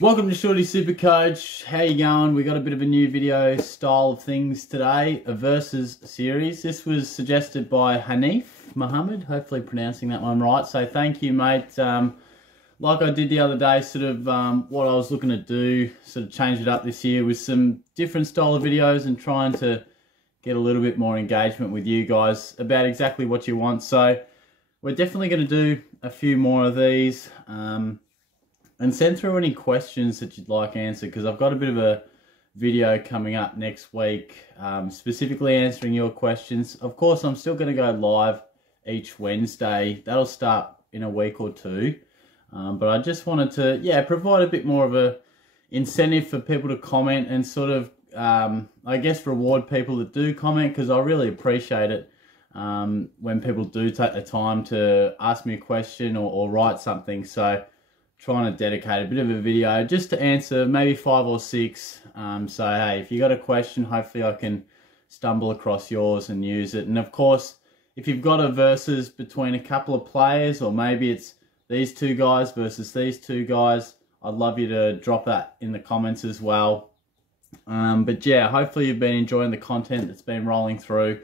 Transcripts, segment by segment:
Welcome to Shorty SuperCoach. How you going? We got a bit of a new video style of things today, a versus series. This was suggested by Hanif Muhammad, hopefully pronouncing that one right. So thank you, mate. Like I did the other day, sort of what I was looking to do, sort of change it up this year with some different style of videos and trying to get a little bit more engagement with you guys about exactly what you want. So we're definitely going to do a few more of these. And send through any questions that you'd like answered, because I've got a bit of a video coming up next week, specifically answering your questions. Of course, I'm still going to go live each Wednesday. That'll start in a week or two. But I just wanted to, provide a bit more of a incentive for people to comment and sort of, I guess, reward people that do comment, because I really appreciate it when people do take the time to ask me a question or write something. So trying to dedicate a bit of a video just to answer maybe 5 or 6. So hey, if you got a question, hopefully I can stumble across yours and use it. And of course, if you've got a versus between a couple of players, or maybe it's these two guys versus these two guys, I'd love you to drop that in the comments as well. But yeah, hopefully you've been enjoying the content that's been rolling through.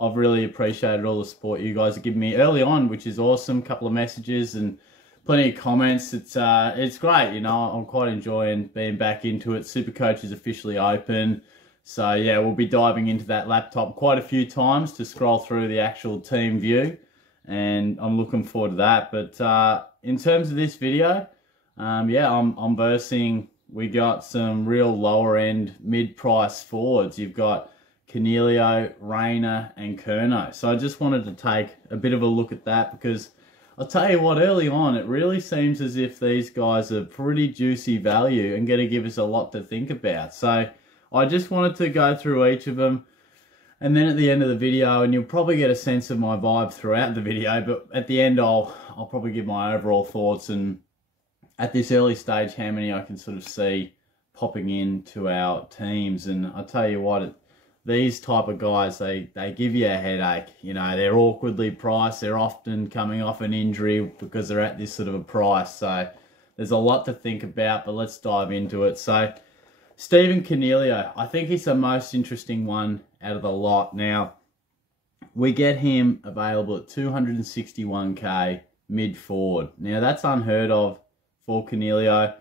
I've really appreciated all the support you guys are giving me early on, which is awesome. Couple of messages and plenty of comments. It's great, you know. I'm quite enjoying being back into it. SuperCoach is officially open. So yeah, we'll be diving into that laptop quite a few times to scroll through the actual team view. And I'm looking forward to that. But in terms of this video, I'm versing. We got some real lower end mid-price forwards. You've got Coniglio, Rayner and Curnow. So I just wanted to take a bit of a look at that, because I'll tell you what, early on, it really seems as if these guys are pretty juicy value and going to give us a lot to think about. So I just wanted to go through each of them. And then at the end of the video, and you'll probably get a sense of my vibe throughout the video, but at the end, I'll probably give my overall thoughts. And at this early stage, how many I can sort of see popping into our teams. And I'll tell you what, these type of guys, they give you a headache. You know, they're awkwardly priced. They're often coming off an injury because they're at this sort of a price. So there's a lot to think about, but let's dive into it. So Stephen Coniglio, I think he's the most interesting one out of the lot. Now, we get him available at 261k mid forward. Now, that's unheard of for Coniglio.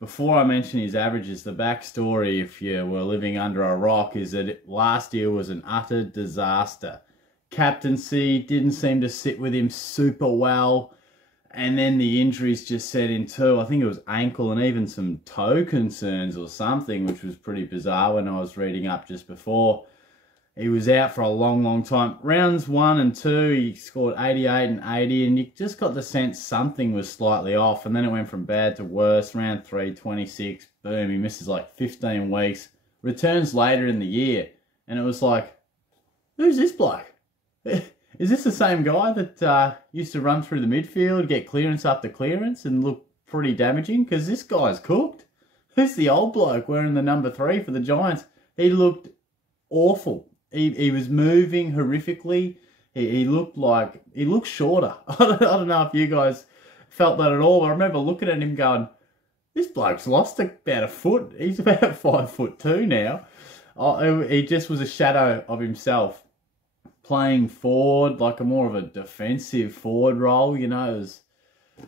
Before I mention his averages, the backstory, if you were living under a rock, is that last year was an utter disaster. Captaincy didn't seem to sit with him super well, and then the injuries just set in too. I think it was ankle and even some toe concerns or something, which was pretty bizarre when I was reading up just before. He was out for a long time. Rounds 1 and 2, he scored 88 and 80, and you just got the sense something was slightly off, and then it went from bad to worse. Round 3, 26, boom, he misses like 15 weeks. Returns later in the year, and it was like, who's this bloke? Is this the same guy that used to run through the midfield, get clearance after clearance, and look pretty damaging? Because this guy's cooked. Who's the old bloke wearing the number 3 for the Giants? He looked awful. He was moving horrifically. He looked shorter. I don't know if you guys felt that at all. I remember looking at him going, this bloke's lost about a foot. He's about 5'2" now. He just was a shadow of himself, playing forward, like a more of a defensive forward role, you know.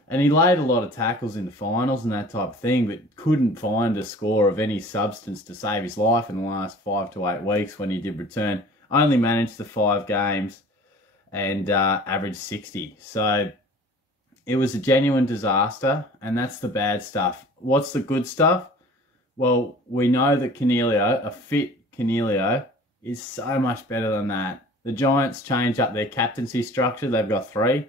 And he laid a lot of tackles in the finals and that type of thing, but couldn't find a score of any substance to save his life in the last 5 to 8 weeks when he did return. Only managed the 5 games and averaged 60. So it was a genuine disaster, and that's the bad stuff. What's the good stuff? Well, we know that Coniglio, a fit Coniglio, is so much better than that. The Giants changed up their captaincy structure. They've got 3.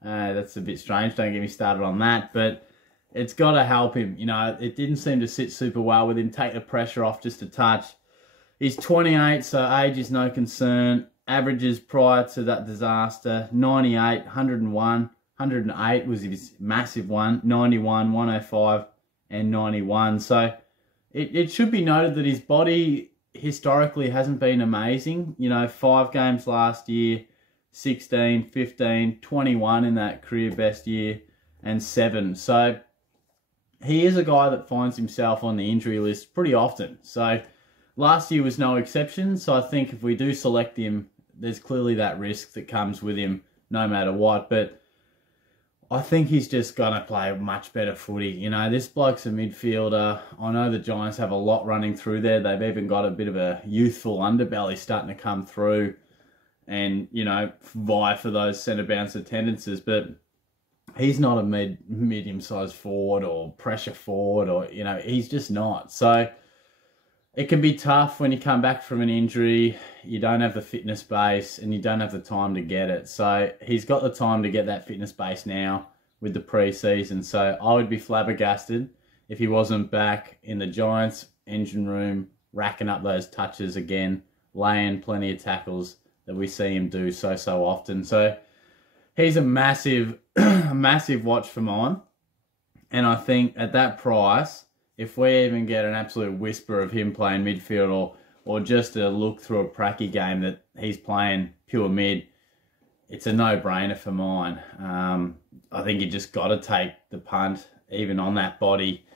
That's a bit strange, don't get me started on that, but it's got to help him. You know, it didn't seem to sit super well with him. Take the pressure off just a touch. He's 28, so age is no concern. Averages prior to that disaster, 98, 101, 108 was his massive one, 91, 105 and 91. So it should be noted that his body historically hasn't been amazing. You know, 5 games last year, 16, 15, 21 in that career best year, and 7. So he is a guy that finds himself on the injury list pretty often. So last year was no exception. So I think if we do select him, there's clearly that risk that comes with him no matter what. But I think he's just going to play much better footy. You know, this bloke's a midfielder. I know the Giants have a lot running through there. They've even got a bit of a youthful underbelly starting to come through and, you know, vie for those centre bounce attendances. But he's not a medium-sized forward or pressure forward, or, you know, he's just not. So it can be tough when you come back from an injury. You don't have the fitness base and you don't have the time to get it. So he's got the time to get that fitness base now with the pre-season. So I would be flabbergasted if he wasn't back in the Giants engine room, racking up those touches again, laying plenty of tackles that we see him do so often. So he's a massive, massive watch for mine. And I think at that price, if we even get an absolute whisper of him playing midfield or just a look through a pracky game that he's playing pure mid, it's a no-brainer for mine. I think you just got to take the punt, even on that body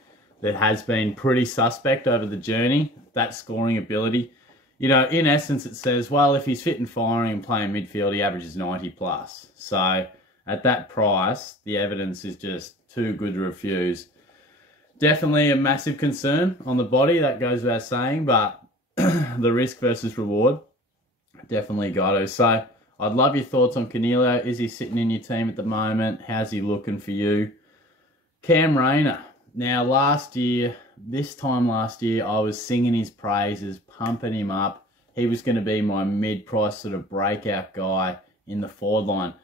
that has been pretty suspect over the journey, that scoring ability. You know, in essence, it says, well, if he's fit and firing and playing midfield, he averages 90 plus. So at that price, the evidence is just too good to refuse. Definitely a massive concern on the body, that goes without saying, but the risk versus reward, definitely got to. So I'd love your thoughts on Cornelia. Is he sitting in your team at the moment? How's he looking for you? Cam Rayner. Now, this time last year, I was singing his praises, pumping him up. He was going to be my mid-price sort of breakout guy in the forward line.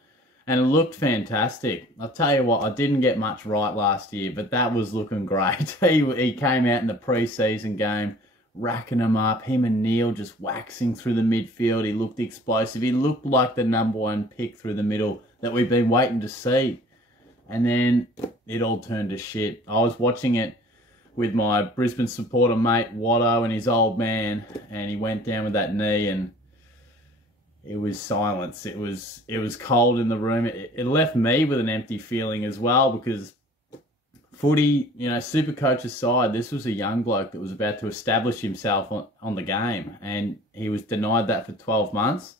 And it looked fantastic. I'll tell you what, I didn't get much right last year, but that was looking great. He came out in the pre-season game, racking them up. Him and Neil just waxing through the midfield. He looked explosive. He looked like the #1 pick through the middle that we've been waiting to see. And then it all turned to shit. I was watching it with my Brisbane supporter mate, Watto, and his old man, and he went down with that knee, and it was silence. It was cold in the room. It left me with an empty feeling as well, because footy, you know, SuperCoach aside, this was a young bloke that was about to establish himself on the game, and he was denied that for 12 months.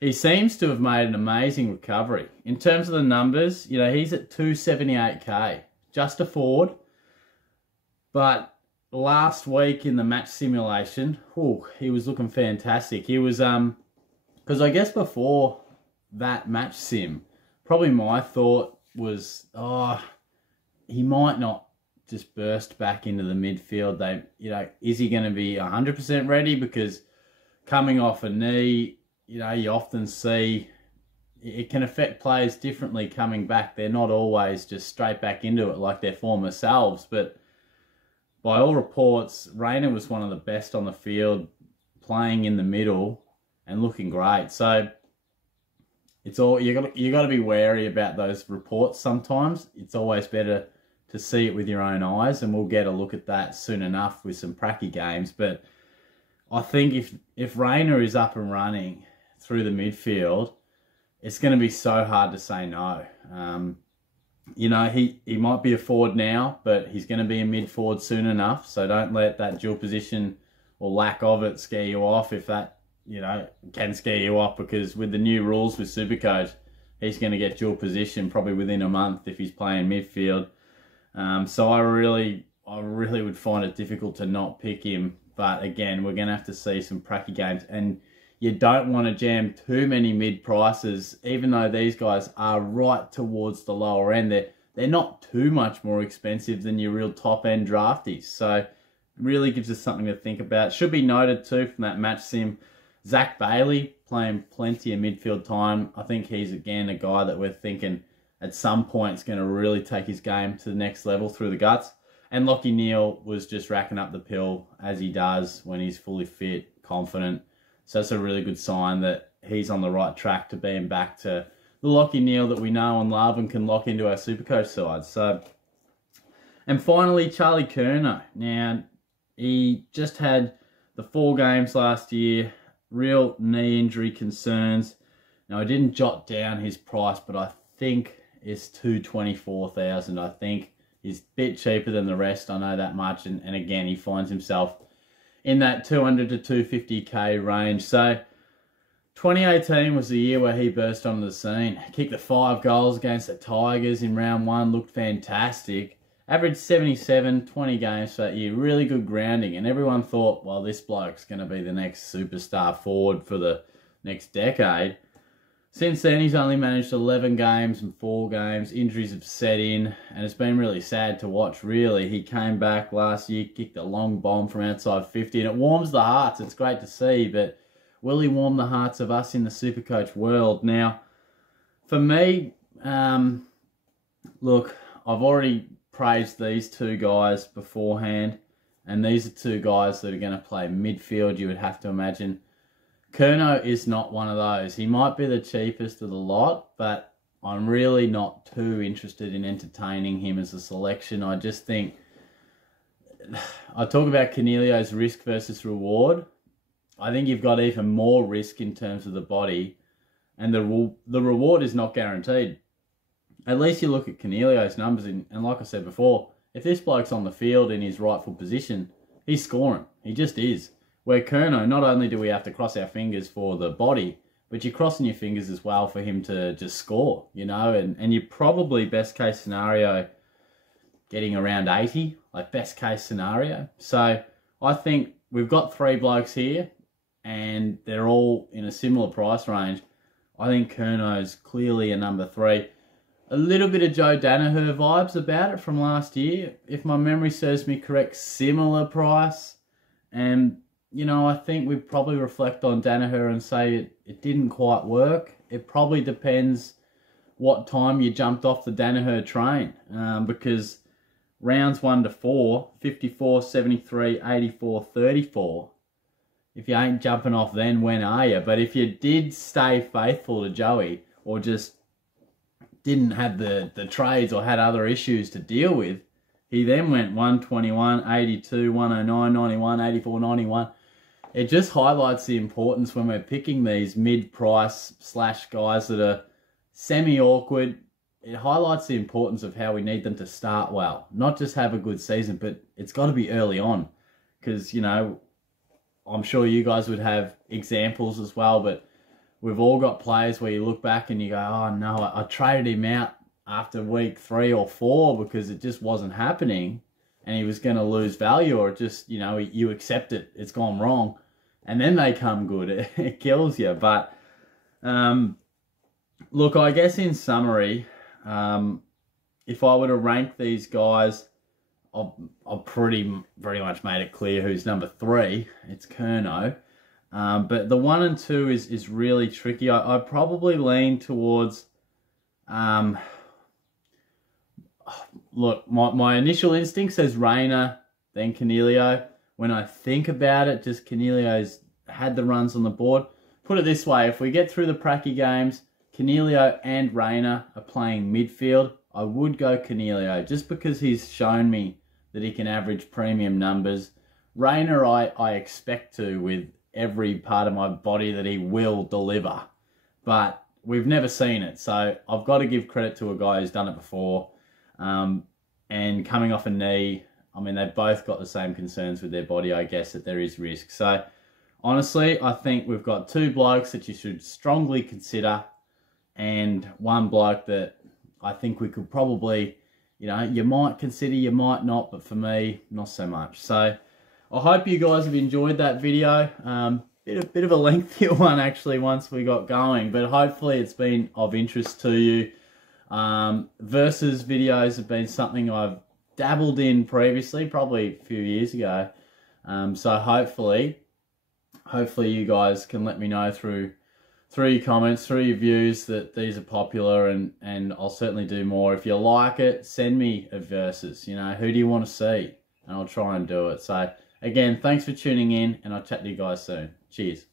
He seems to have made an amazing recovery. In terms of the numbers, you know, he's at 278k, just a forward. But last week in the match simulation, he was looking fantastic. He was, because I guess before that match sim, probably my thought was, he might not just burst back into the midfield. Is he going to be 100% ready? Because coming off a knee, you know, you often see it can affect players differently coming back. They're not always just straight back into it like their former selves. But by all reports, Rayner was one of the best on the field, playing in the middle and looking great. So it's all you got to be wary about those reports sometimes. It's always better to see it with your own eyes, and we'll get a look at that soon enough with some pracky games. But I think if Rayner is up and running through the midfield, it's going to be so hard to say no. You know, he might be a forward now, but he's going to be a mid-forward soon enough. So don't let that dual position or lack of it scare you off, if that, you know, can scare you off, because with the new rules with SuperCoach, he's going to get dual position probably within a month if he's playing midfield. So I really would find it difficult to not pick him. But again, we're going to have to see some pracky games. And you don't want to jam too many mid-prices, even though these guys are right towards the lower end. They're not too much more expensive than your real top-end drafties. So it really gives us something to think about. Should be noted too from that match sim, Zach Bailey playing plenty of midfield time. I think he's, again, a guy that we're thinking at some point is going to really take his game to the next level through the guts. And Lachie Neale was just racking up the pill, as he does when he's fully fit, confident. So that's a really good sign that he's on the right track to being back to the Lachie Neale that we know and love and can lock into our SuperCoach side. So, and finally, Charlie Curnow. Now, he just had the 4 games last year, real knee injury concerns. Now, I didn't jot down his price, but I think it's $224,000. I think He's a bit cheaper than the rest, I know that much. And again, he finds himself in that 200 to 250k range. So 2018 was the year where he burst onto the scene. Kicked the 5 goals against the Tigers in round 1, looked fantastic. Averaged 77, 20 games for that year. Really good grounding. And everyone thought, well, this bloke's going to be the next superstar forward for the next decade. Since then, he's only managed 11 games and 4 games. Injuries have set in, and it's been really sad to watch, really. He came back last year, kicked a long bomb from outside 50, and it warms the hearts. It's great to see, but will he warm the hearts of us in the SuperCoach world? Now, for me, look, I've already praised these 2 guys beforehand, and these are 2 guys that are going to play midfield, you would have to imagine. Curnow is not one of those. He might be the cheapest of the lot, but I'm really not too interested in entertaining him as a selection. I just think, I talk about Coniglio's risk versus reward. I think you've got even more risk in terms of the body, and the reward is not guaranteed. At least you look at Coniglio's numbers, and like I said before, if this bloke's on the field in his rightful position, he's scoring. He just is. Where Curnow, not only do we have to cross our fingers for the body, but you're crossing your fingers as well for him to just score, you know, and you're probably best case scenario getting around 80, like best case scenario. So I think we've got 3 blokes here and they're all in a similar price range. I think Curnow's clearly a number 3. A little bit of Joe Danaher vibes about it from last year. If my memory serves me correct, similar price. And you know, I think we'd probably reflect on Danaher and say it didn't quite work. It probably depends what time you jumped off the Danaher train. Because rounds 1 to 4, 54, 73, 84, 34. If you ain't jumping off then, when are you? But if you did stay faithful to Joey, or just didn't have the trades or had other issues to deal with, he then went 121, 82, 109, 91, 84, 91. It just highlights the importance when we're picking these mid-price / guys that are semi-awkward. It highlights the importance of how we need them to start well. Not just have a good season, but it's got to be early on. Because, you know, I'm sure you guys would have examples as well, but we've all got players where you look back and you go, oh no, I traded him out after week 3 or 4 because it just wasn't happening and he was going to lose value, or just, you know, you accept it, it's gone wrong, and then they come good. It kills you. But look, I guess in summary, if I were to rank these guys, I've pretty much made it clear who's number 3. It's Curnow. But the 1 and 2 is really tricky. I probably lean towards... look, my initial instinct says Rayner, then Coniglio. When I think about it, just Coniglio's had the runs on the board. Put it this way, if we get through the pracky games, Coniglio and Rayner are playing midfield, I would go Coniglio, just because he's shown me that he can average premium numbers. Rayner, I expect to, with every part of my body, that he will deliver. But we've never seen it, so I've got to give credit to a guy who's done it before. And coming off a knee, I mean, they've both got the same concerns with their body, I guess, that there is risk. So, honestly, I think we've got 2 blokes that you should strongly consider, and 1 bloke that I think we could probably, you know, you might consider, you might not, but for me, not so much. So, I hope you guys have enjoyed that video. Bit of a lengthier one, actually, once we got going, but hopefully it's been of interest to you. Versus videos have been something I've dabbled in previously, probably a few years ago. So hopefully you guys can let me know through your comments, through your views, that these are popular, and I'll certainly do more. If you like it, send me a versus. You know, who do you want to see? And I'll try and do it. So again, thanks for tuning in, and I'll chat to you guys soon. Cheers.